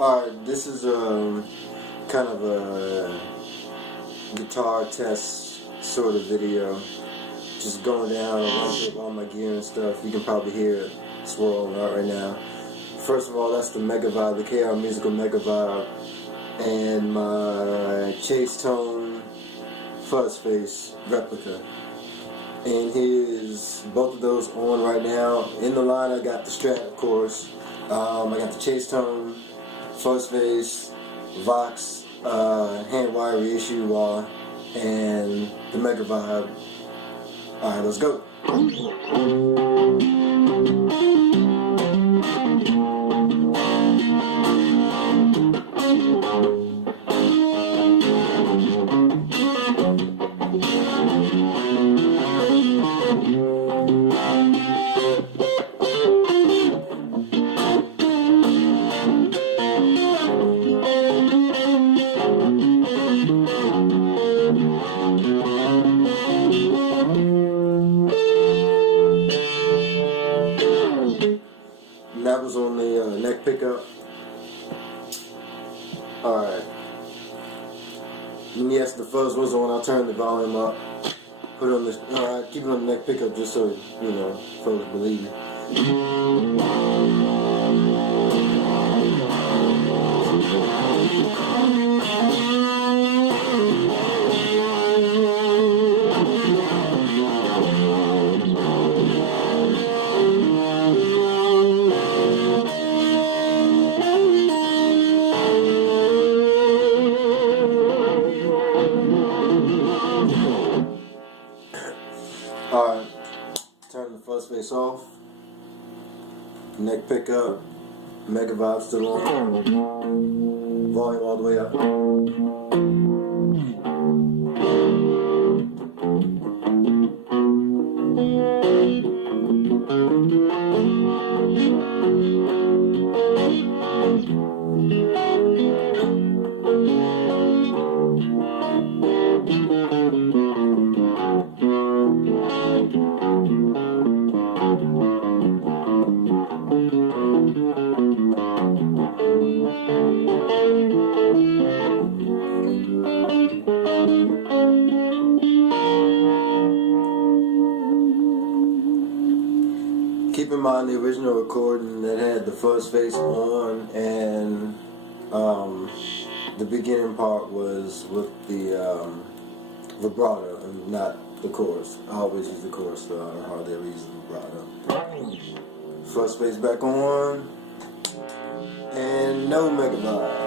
Alright, this is kind of a guitar test sort of video. Just going down a bunch of all my gear and stuff. You can probably hear it swirling out right now. First of all, that's the Mega Vibe, the KR Musical Mega Vibe, and my Chase Tone Fuzz Face replica. And here is both of those on right now. In the line, I got the Strat, of course. I got the Chase Tone Fuzz Face, Vox, hand wire reissue wah, and the Mega Vibe. Alright, let's go. And that was on the neck pickup. Alright. And yes, the fuzz was on. I'll turn the volume up. Put it on the. Alright, keep it on the neck pickup just so, you know, folks believe me. Alright, turn the fuzz face off, neck pickup, Mega Vibe still on, volume all the way up. Keep in mind the original recording that had the fuzz face on, and the beginning part was with the vibrato and not the chorus. I always use the chorus, so I don't hardly ever use the vibrato. Fuzz face back on, and no Mega Vibe.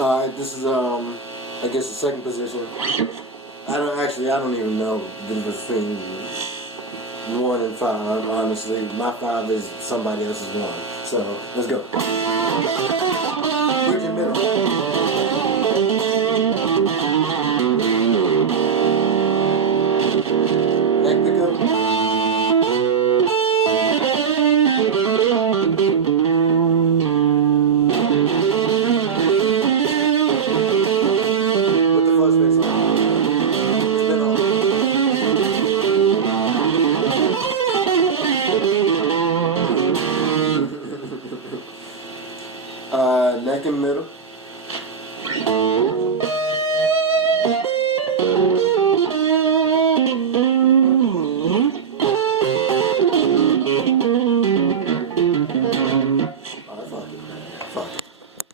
Alright, this is I guess the second position. I don't even know the difference between 1 and 5, honestly. My 5 is somebody else's 1. So, let's go. Bridge and middle. Neck pickup.